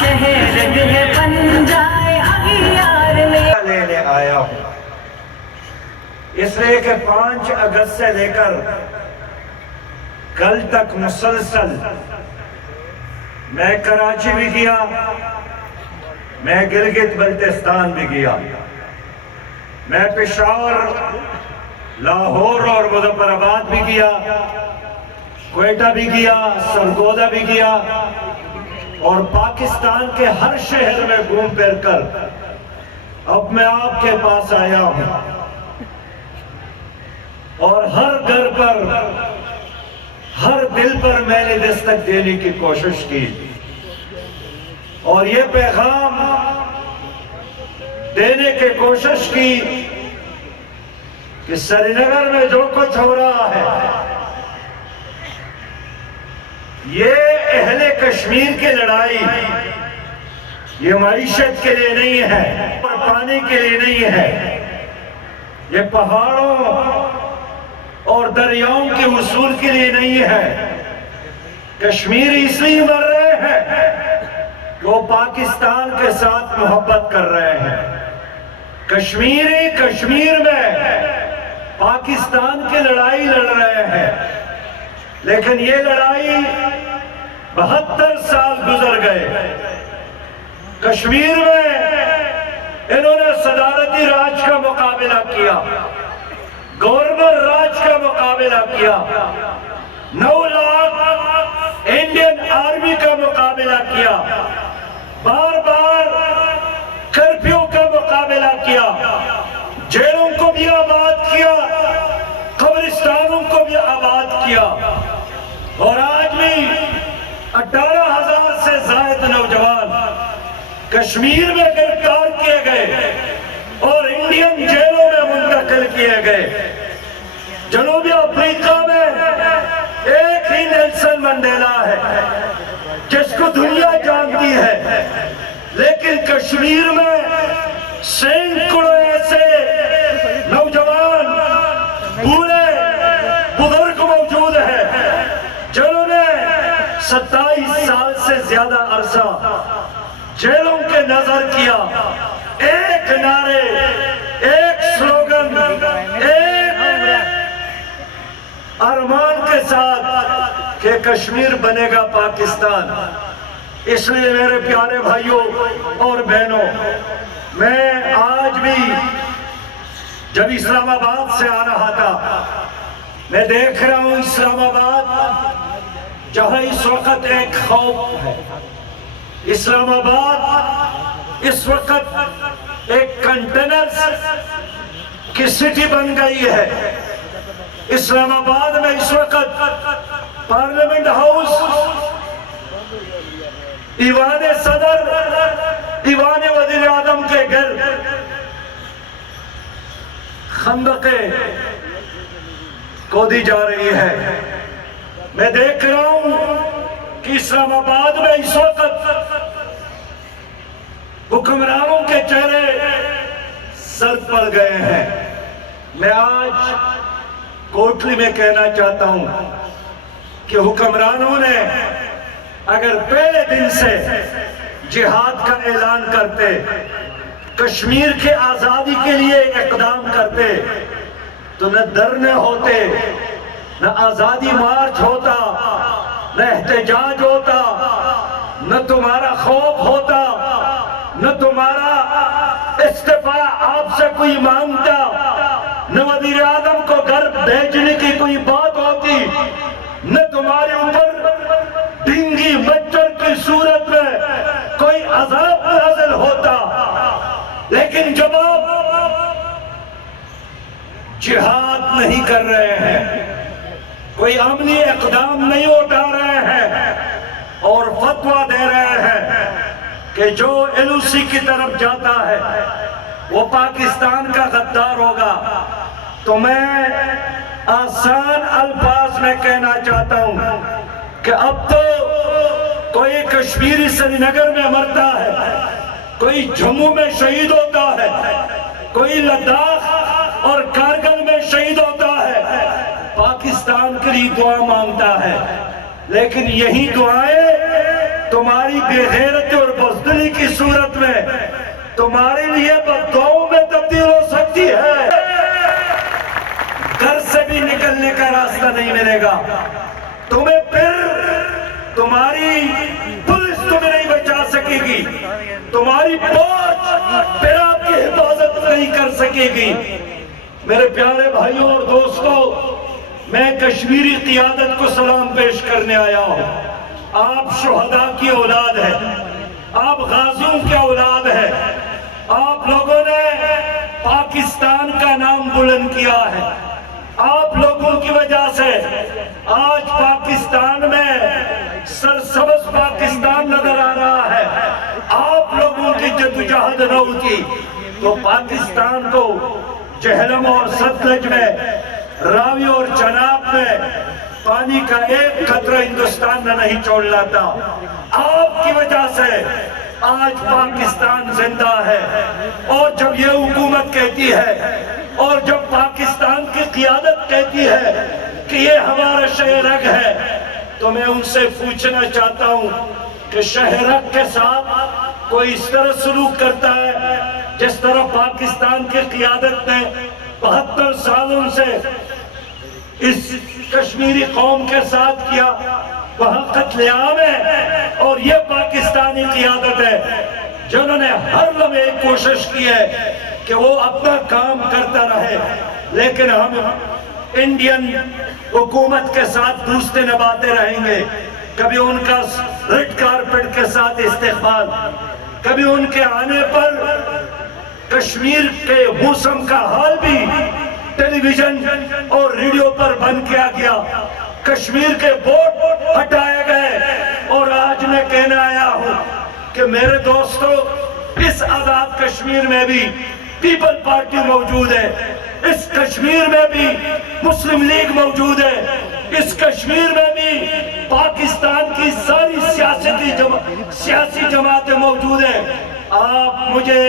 شہر ہے بن جائے اغیار لینے آیا ہوں، اس لیے کہ 5 اگست سے لے کر کل تک مسلسل میں کراچی بھی گیا، میں گلگت بلتستان بھی گیا، میں پشاور، لاہور اور مظفر آباد بھی گیا، کوئٹہ بھی گیا، سرگودا بھی گیا، اور پاکستان کے ہر شہر میں گھوم پھر کر اب میں آپ کے پاس آیا ہوں، اور ہر گھر پر، ہر دل پر میں نے دستک دینے کی کوشش کی، اور یہ پیغام دینے کی کوشش کی کہ سری نگر میں جو کچھ ہو رہا ہے یہ اہل کشمیر کی لڑائی، یہ معیشت کے لیے نہیں ہے اور پانی کے لیے نہیں ہے، یہ پہاڑوں اور دریاؤں کے حصول کے لیے نہیں ہے۔ کشمیری اس لیے مر رہے ہیں کہ وہ پاکستان کے ساتھ محبت کر رہے ہیں۔ کشمیری کشمیر میں پاکستان کی لڑائی لڑ رہے ہیں، لیکن یہ لڑائی 72 سال گزر گئے۔ کشمیر میں انہوں نے صدارتی راج کا مقابلہ کیا، گورنر راج کا مقابلہ کیا، 9 لاکھ انڈین آرمی کا مقابلہ کیا، بار بار کرفیو کا مقابلہ کیا، جیلوں کو بھی آباد کیا، قبرستانوں کو بھی آباد کیا، اور آج بھی 18,000 سے زائد نوجوان کشمیر میں گرفتار کیے گئے اور انڈین جیلوں میں منتقل کیے گئے۔ جنوبی افریقہ میں ایک ہی نیلسن منڈیلا ہے جس کو دنیا جانتی ہے، لیکن کشمیر میں سینکڑوں ایسے نوجوان، بوڑھے، بزرگ موجود ہیں جنہوں نے 27 سال سے زیادہ عرصہ جیلوں کے نظر کیا، ایک نعرے، ایک سلوگن، ایک ارمان کے ساتھ کہ کشمیر بنے گا پاکستان۔ اس لیے میرے پیارے بھائیوں اور بہنوں، میں آج بھی جب اسلام آباد سے آ رہا تھا، میں دیکھ رہا ہوں اسلام آباد جہاں اس وقت ایک خوف ہے، اسلام آباد اس وقت ایک کنٹینر کی سٹی بن گئی ہے۔ اسلام آباد میں اس وقت پارلیمنٹ ہاؤس، ایوان صدر، ایوان وزیر اعظم کے گھر خندقیں کھودی جا رہی ہے۔ میں دیکھ رہا ہوں کہ اسلام آباد میں اس وقت حکمرانوں کے چہرے سر پڑ گئے ہیں۔ میں آج کوٹلی میں کہنا چاہتا ہوں کہ حکمرانوں نے اگر پہلے دن سے جہاد کا اعلان کرتے، کشمیر کے آزادی کے لیے اقدام کرتے، تو نہ دھرنے ہوتے، نہ آزادی مارچ ہوتا، نہ احتجاج ہوتا، نہ تمہارا خوف ہوتا، نہ تمہارا استعفیٰ آپ سے کوئی مانگتا، نہ وزیر اعظم کو گھر بھیجنے کی کوئی بات ہوتی، نہ تمہارے اوپر ڈینگی مچھر کی صورت میں کوئی عذاب نازل ہوتا۔ لیکن جب آپ جہاد نہیں کر رہے ہیں، کوئی امنی اقدام نہیں اٹھا رہے ہیں اور فتویٰ دے رہے ہیں کہ جو LOC کی طرف جاتا ہے وہ پاکستان کا غدار ہوگا، تو میں آسان الفاظ میں کہنا چاہتا ہوں کہ اب تو کوئی کشمیری سری نگر میں مرتا ہے، کوئی جموں میں شہید ہوتا ہے، کوئی لداخ اور کارگل میں شہید ہوتا ہے، پاکستان کے لیے دعا مانگتا ہے، لیکن یہی دعائیں تمہاری بے غیرتی اور بدلی کی صورت میں تمہارے لیے بددعاؤں میں تبدیل ہو سکتی ہے. گھر سے بھی نکلنے کا راستہ نہیں ملے گا تمہیں. پھر تمہاری پولیس تمہیں نہیں بچا سکے گی, تمہاری فوج پھر آپ کی حفاظت نہیں کر سکے گی. میرے پیارے بھائیوں اور دوستوں, میں کشمیری قیادت کو سلام پیش کرنے آیا ہوں. آپ شہداء کی اولاد ہیں, آپ غازیوں کی اولاد ہیں. آپ لوگوں نے پاکستان کا نام بلند کیا ہے. آپ لوگوں کی وجہ سے آج پاکستان میں سرسبز پاکستان نظر آ رہا ہے. آپ لوگوں کی جدوجہد نہ ہوتی تو پاکستان کو جہلم اور ستلج میں, راوی اور چناب میں پانی کا ایک قطرہ ہندوستان نے نہیں چھوڑ لاتا. آپ کی وجہ سے آج پاکستان زندہ ہے. اور جب یہ حکومت کہتی ہے اور جب پاکستان کی قیادت کہتی ہے کہ یہ ہمارا شہرگ ہے, تو میں ان سے پوچھنا چاہتا ہوں کہ شہرگ کے ساتھ کوئی اس طرح سلوک کرتا ہے جس طرح پاکستان کی قیادت نے 72 سالوں سے اس کشمیری قوم کے ساتھ کیا؟ وہاں قتل عام ہے. اور یہ پاکستانی قیادت ہے جنہوں نے ہر لمحے کوشش کی ہے کہ وہ اپنا کام کرتا رہے, لیکن ہم انڈین حکومت کے ساتھ دوستے نبھاتے رہیں گے. کبھی ان کا ریڈ کارپٹ کے ساتھ استقبال, کبھی ان کے آنے پر کشمیر کے موسم کا حال بھی ٹیلی ویژن اور ریڈیو پر بند کیا گیا, کشمیر کے بورڈ ہٹائے گئے. اور آج میں کہنے آیا ہوں کہ میرے دوستو, اس آزاد کشمیر میں بھی پیپل پارٹی موجود ہے, اس کشمیر میں بھی مسلم لیگ موجود ہے, اس کشمیر میں بھی پاکستان کی ساری سیاسی جماعتیں موجود ہیں. آپ مجھے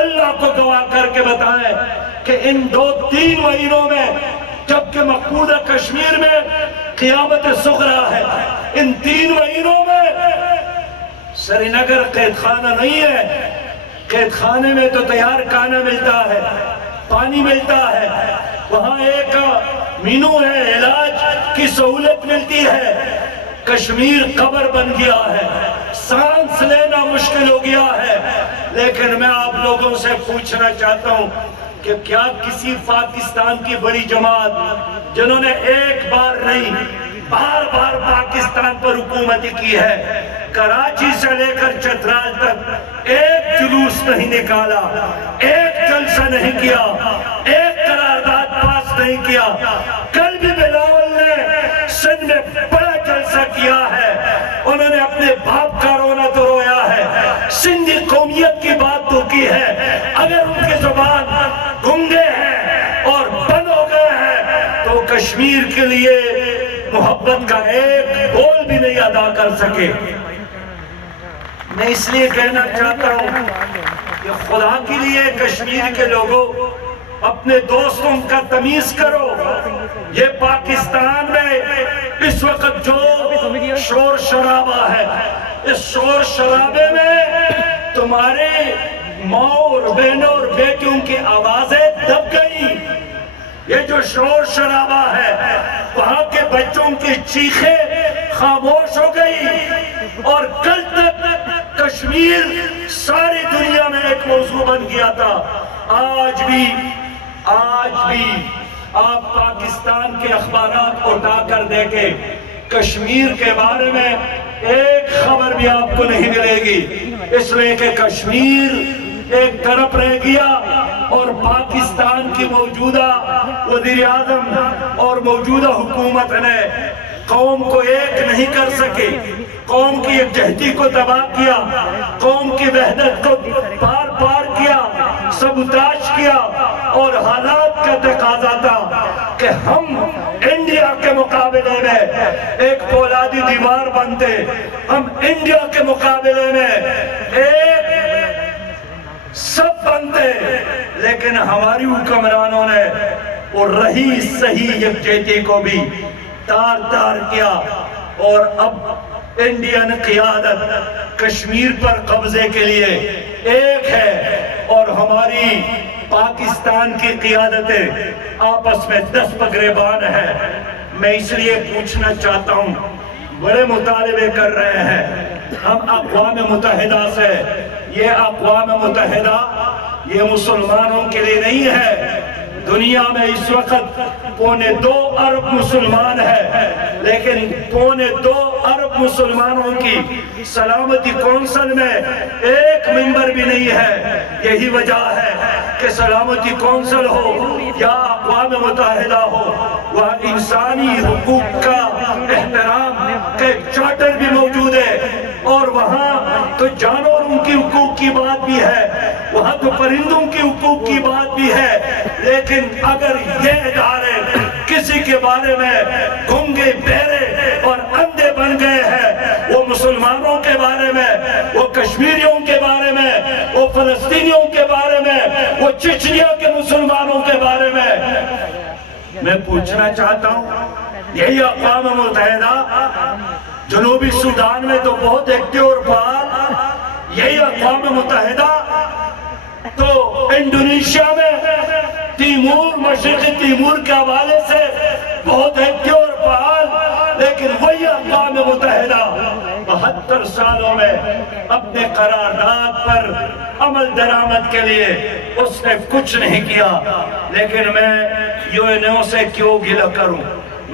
اللہ کو گواہ کر کے بتائیں کہ ان 2-3 مہینوں میں, جبکہ مقبوضہ کشمیر میں قیامت صغریٰ ہے, ان 3 مہینوں میں سری نگر قید خانہ نہیں ہے. قید خانے میں تو تیار کھانا ملتا ہے, پانی ملتا ہے, وہاں ایک مینو ہے, علاج کی سہولت ملتی ہے. کشمیر قبر بن گیا ہے, سانس لینا مشکل ہو گیا ہے. لیکن میں آپ لوگوں سے پوچھنا چاہتا ہوں کہ کیا کسی پاکستان کی بڑی جماعت جنہوں نے ایک بار نہیں بار بار پاکستان پر حکومت کی ہے, کراچی سے لے کر چترال تک ایک جلوس نہیں نکالا, ایک جلسہ نہیں کیا, ایک قرارداد پاس نہیں کیا؟ کل بھی بلاول نے سندھ میں بڑا جلسہ کیا ہے, انہوں نے اپنے باپ کا رونا تو رویا ہے, سندھی قومیت کی بات تو کی ہے. اگر ان کی زبان گنگے ہیں اور بند ہو گئے ہیں تو کشمیر کے لیے محبت کا ایک بول بھی نہیں ادا کر سکے. میں اس لیے کہنا چاہتا ہوں کہ خدا کے لیے کشمیر کے لوگوں, اپنے دوستوں کا تمیز کرو. یہ پاکستان میں اس وقت جو شور شرابہ ہے, اس شور شرابے میں تمہارے ماں اور بہنوں اور بیٹیوں کی آوازیں دب گئی. یہ جو شور شرابہ ہے, وہاں کے بچوں کی چیخیں خاموش ہو گئی. اور کل تک کشمیر ساری دنیا میں ایک موضوع بن گیا تھا. آج بھی آپ پاکستان کے اخبارات اٹھا کر دیکھیں, کشمیر کے بارے میں ایک خبر بھی آپ کو نہیں ملے گی, اس لیے کہ کشمیر ایک طرف رہ گیا اور پاکستان کی موجودہ وزیر اعظم اور موجودہ حکومت نے قوم کو ایک نہیں کر سکے, قوم کی یکجہتی کو تباہ کیا, قوم کی وحدت کو پار پار کیا, سبوتاش کیا. اور حالات کا تقاضا تھا کہ ہم انڈیا کے مقابلے میں ایک پولادی دیوار بنتے, ہم انڈیا کے مقابلے میں ایک سب بنتے. لیکن ہماری حکمرانوں نے وہ رہی صحیح یکجہتی کو بھی تار تار کیا. اور اب انڈین قیادت کشمیر پر قبضے کے لیے ایک ہے اور ہماری پاکستان کی قیادتیں آپس میں دست گریبان ہیں۔ میں اس لیے پوچھنا چاہتا ہوں، بڑے مطالبے کر رہے ہیں ہم اقوام متحدہ سے، یہ اقوام متحدہ یہ مسلمانوں کے لیے نہیں ہے۔ دنیا میں اس وقت 2.25 ارب مسلمان ہیں، لیکن 2.25 ارب مسلمانوں کی سلامتی کونسل میں ایک ممبر بھی نہیں ہے۔ یہی وجہ ہے کہ سلامتی کونسل ہو یا اقوام متحدہ ہو، وہ انسانی حقوق کا احترام کے چارٹر بھی موجود ہے، اور وہاں تو جانوروں کی حقوق کی بات بھی ہے، وہاں تو پرندوں کی حقوق کی بات بھی ہے، لیکن اگر یہ ادارے کسی کے بارے میں گنگے بہرے اور اندھے بن گئے ہیں، وہ مسلمانوں کے بارے میں، وہ کشمیریوں کے بارے میں، وہ فلسطینیوں کے بارے میں، وہ چچنیا کے مسلمانوں کے بارے میں پوچھنا چاہتا ہوں، یہی اقوام متحدہ جنوبی سودان میں تو بہت ایکٹیو اور فعال، یہی اقوام متحدہ تو انڈونیشیا میں تیمور، مشرقی تیمور کے حوالے سے بہت ایکٹیو اور فعال، لیکن وہی اقوام متحدہ 72 سالوں میں اپنے قرارداد پر عمل درآمد کے لیے اس نے کچھ نہیں کیا۔ لیکن میں UN سے کیوں گلہ کروں؟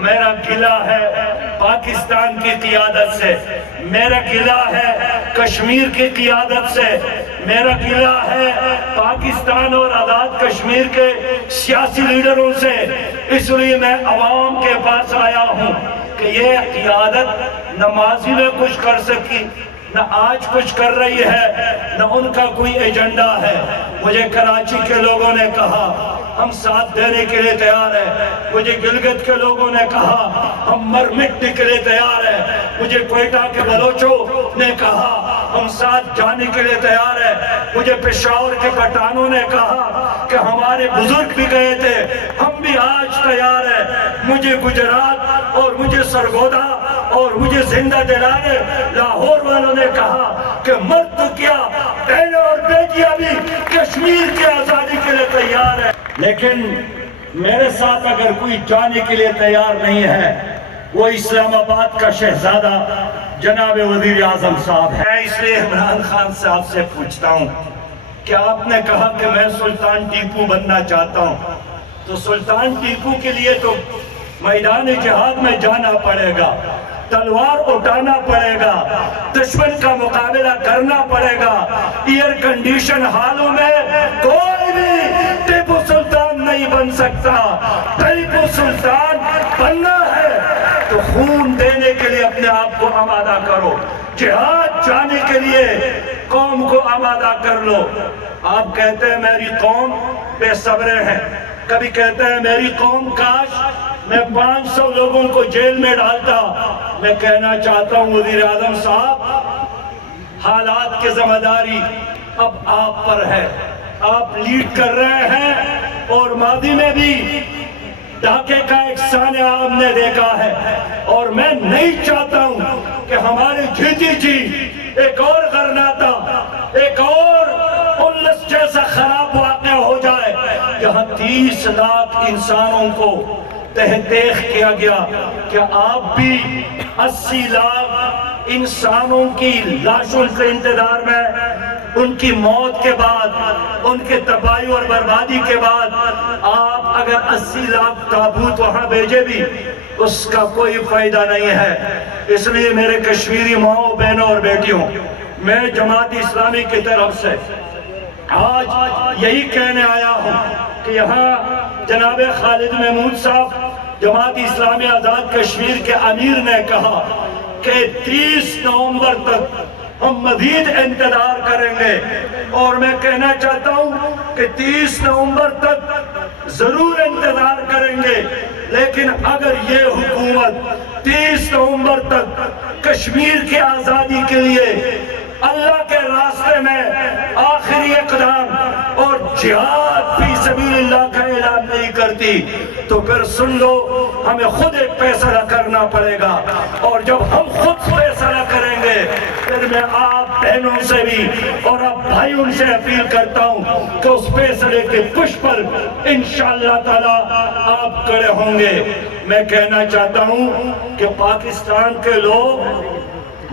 میرا گلہ ہے پاکستان کی قیادت سے، میرا گلہ ہے کشمیر کی قیادت سے، میرا گلہ ہے پاکستان اور آزاد کشمیر کے سیاسی لیڈروں سے۔ اس لیے میں عوام کے پاس آیا ہوں کہ یہ قیادت نہ ماضی میں کچھ کر سکی، نہ آج کچھ کر رہی ہے، نہ ان کا کوئی ایجنڈا ہے۔ مجھے کراچی کے لوگوں نے کہا ہم ساتھ دینے کے لیے تیار ہیں، مجھے گلگت کے لوگوں نے کہا ہم مر مٹنے کے لیے تیار ہیں، مجھے کوئٹہ کے بلوچوں نے کہا ہم ساتھ جانے کے لیے تیار ہیں، مجھے پشاور کے پٹھانوں نے کہا کہ ہمارے بزرگ بھی گئے تھے، ہم بھی آج تیار ہیں۔ مجھے گجرات اور مجھے سرگودا اور مجھے زندہ دلانے لاہور والوں نے کہا کہ مرد تو کیا، بہنیں اور بیٹیاں بھی کشمیر کی آزادی کے لیے تیار ہیں۔ لیکن میرے ساتھ اگر کوئی جانے کے لیے تیار نہیں ہے، وہ اسلام آباد کا شہزادہ جناب وزیر اعظم صاحب ہے۔ میں اس لیے عمران خان صاحب سے پوچھتا ہوں کہ آپ نے کہا کہ میں سلطان ٹیپو بننا چاہتا ہوں، تو سلطان ٹیپو کے لیے تو میدان جہاد میں جانا پڑے گا، تلوار اٹھانا پڑے گا، دشمن کا مقابلہ کرنا پڑے گا۔ ایئر کنڈیشن حالوں میں کوئی بھی ٹیپو سلطان نہیں بن سکتا۔ ٹیپو سلطان بننا ہے تو خون دینے کے لیے اپنے آپ کو آمادہ کرو، جہاد جانے کے لیے قوم کو آمادہ کر لو۔ آپ کہتے ہیں میری قوم بے صبرے ہیں، کبھی کہتے ہیں میری قوم کاش میں 500 لوگوں کو جیل میں ڈالتا۔ میں کہنا چاہتا ہوں وزیر اعظم صاحب، حالات کی ذمہ داری اب آپ پر ہے، آپ لیڈ کر رہے ہیں، اور ماضی میں بھی ڈھاکے کا ایک سانحہ ہم نے دیکھا ہے، اور میں نہیں چاہتا ہوں کہ ہمارے جیتی جی ایک اور غرناطہ، ایک اور 19 جیسا خراب واقعہ ہو جائے جہاں 30 لاکھ انسانوں کو تحقیق کیا گیا۔ کہ آپ بھی 80 لاکھ انسانوں کی لاشوں کے انتظار میں، ان کی موت کے بعد، ان کے تباہی اور بربادی کے بعد آپ اگر 80 لاکھ تابوت وہاں بھیجے بھی اس کا کوئی فائدہ نہیں ہے۔ اس لیے میرے کشمیری ماؤں، بہنوں اور بیٹیوں، میں جماعت اسلامی کی طرف سے آج یہی کہنے آیا ہوں کہ یہاں جناب خالد محمود صاحب جماعت اسلامی آزاد کشمیر کے امیر نے کہا کہ 30 نومبر تک ہم مزید انتظار کریں گے، اور میں کہنا چاہتا ہوں کہ 30 نومبر تک ضرور انتظار کریں گے، لیکن اگر یہ حکومت 30 نومبر تک کشمیر کی آزادی کے لیے اللہ کے راستے میں آخری اقدام اور جہاد فی سبیل اللہ کا اعلان نہیں کر کرتی تو پھر سن لو ہمیں خود ایک فیصلہ کرنا پڑے گا، اور جب ہم خود فیصلہ کریں گے پھر میں آپ بہنوں سے بھی اور آپ بھائیوں سے اپیل کرتا ہوں کہ اس فیصلے کے پش پر انشاءاللہ تعالی آپ کھڑے ہوں گے۔ میں کہنا چاہتا ہوں کہ پاکستان کے لوگ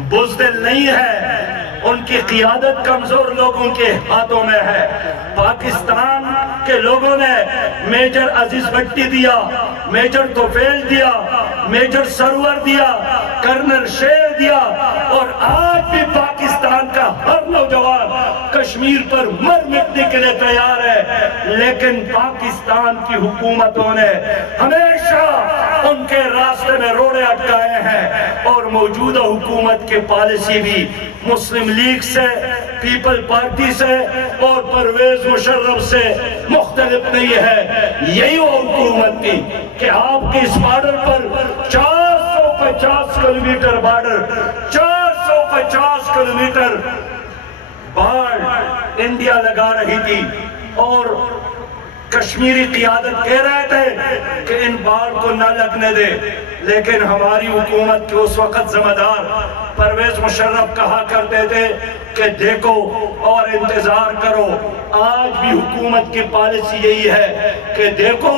بزدل نہیں ہیں، ان کی قیادت کمزور لوگوں کے ہاتھوں میں ہے۔ پاکستان کے لوگوں نے میجر عزیز بھٹی دیا، میجر توفیل دیا، میجر سرور دیا، کرنل شیر دیا، اور آج بھی پاکستان کا ہر نوجوان کشمیر پر مر مٹنے کے لیے تیار ہے، لیکن پاکستان کی حکومتوں نے ہمیشہ ان کے راستے میں روڑے اٹکائے ہیں، اور موجودہ حکومت کی پالیسی بھی مسلم لیگ سے، پیپل پارٹی سے اور پرویز مشرف سے مختلف نہیں ہے۔ یہی وہ حکومت تھی کہ آپ کے اس بارڈر پر 450 کلومیٹر بارڈر، 450 کلومیٹر باڑ انڈیا لگا رہی تھی، اور کشمیری قیادت کہہ رہے تھے کہ ان باڑ کو نہ لگنے دے، لیکن ہماری حکومت کے اس وقت ذمہ دار پرویز مشرف کہا کرتے تھے کہ دیکھو اور انتظار کرو۔ آج بھی حکومت کی پالیسی یہی ہے کہ دیکھو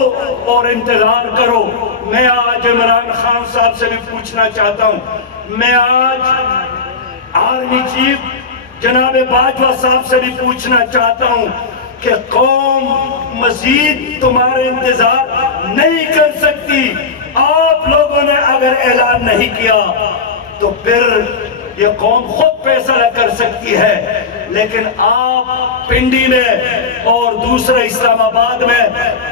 اور انتظار کرو۔ میں آج عمران خان صاحب سے بھی پوچھنا چاہتا ہوں، میں آج آرمی چیف جناب باجوہ صاحب سے بھی پوچھنا چاہتا ہوں کہ قوم مزید تمہارے انتظار نہیں کر سکتی۔ آپ لوگوں نے اگر اعلان نہیں کیا تو پھر یہ قوم خود فیصلہ کر سکتی ہے، لیکن آپ پنڈی میں اور دوسرے اسلام آباد میں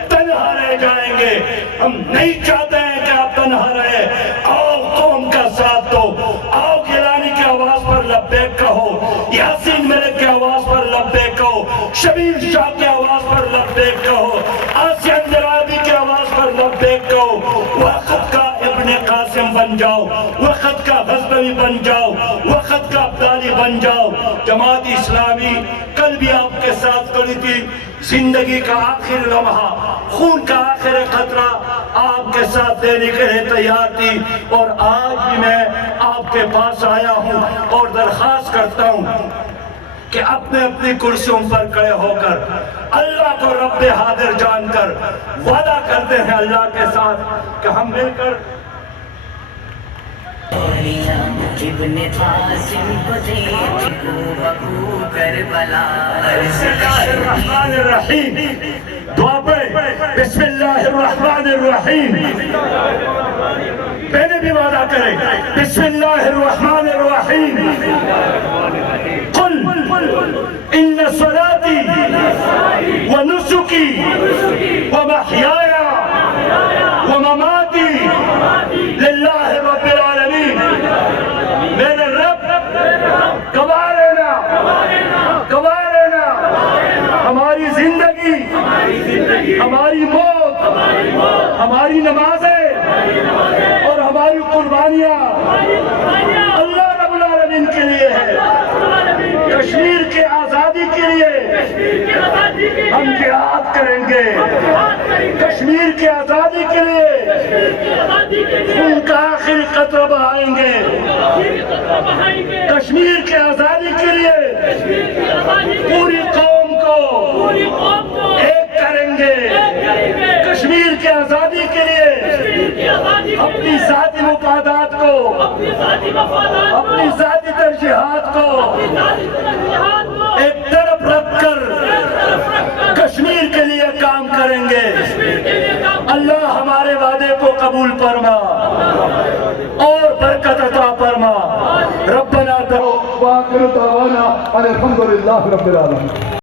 تنہا رہ جائیں گے۔ ہم نہیں چاہتے ہیں کہ آپ تنہا رہے۔ آؤ قوم کا ساتھ دو، آؤ گیلانی کی آواز پر لبیک کہو، یاسین ملک کی آواز پر لبیک کہو، شبیر شاہ کی آواز پر لبیک کہو، آسیان درابی کی آواز پر لبیک کہو۔ وقت کا ابن قاسم بن جاؤ، وقت کا غزنوی بن جاؤ، وقت کا عبدالی بن جاؤ۔ جماعت اسلامی کل بھی آپ کے ساتھ کھڑی تھی، زندگی کا آخر لمحہ، خون کا آخر قطرہ آپ کے ساتھ دینے کے لیے تیار تھی، اور آج بھی میں آپ کے پاس آیا ہوں اور درخواست کرتا ہوں کہ اپنی کرسیوں پر کھڑے ہو کر اللہ کو رب حاضر جان کر وعدہ کرتے ہیں اللہ کے ساتھ کہ ہم مل کر ابن قاسم کو دیکھو بکو کربلا۔ بسم اللہ الرحمن الرحیم، دعا پڑھیں، بسم اللہ الرحمن الرحیم، پہلے بھی وعدہ کریں، بسم اللہ الرحمن الرحیم، قل ان صلاتی ونسکی ومحیایا ومماتی للہ رب العالمین۔ میرے رب گواہ لینا ہماری زندگی، ہماری موت، ہماری نمازیں اور ہماری قربانیاں اللہ رب العالمین کے لیے ہے، کشمیر کے آزادی کے لیے ہم جہاد کریں گے، کشمیر کی آزادی کے لیے خون کا آخر قطرہ بہائیں گے، کشمیر کی آزادی کے لیے پوری قوم کو ایک کریں گے، کشمیر کی آزادی کے لیے اپنی ذاتی مفادات کو، اپنی ذاتی ترجیحات کو ایک طرف رکھ کر کشمیر کے لیے کام کریں گے۔ اللہ ہمارے وعدے کو قبول فرما اور برکت عطا فرما۔ ربنا وآخر دعوانا الحمد للہ رب العالمین۔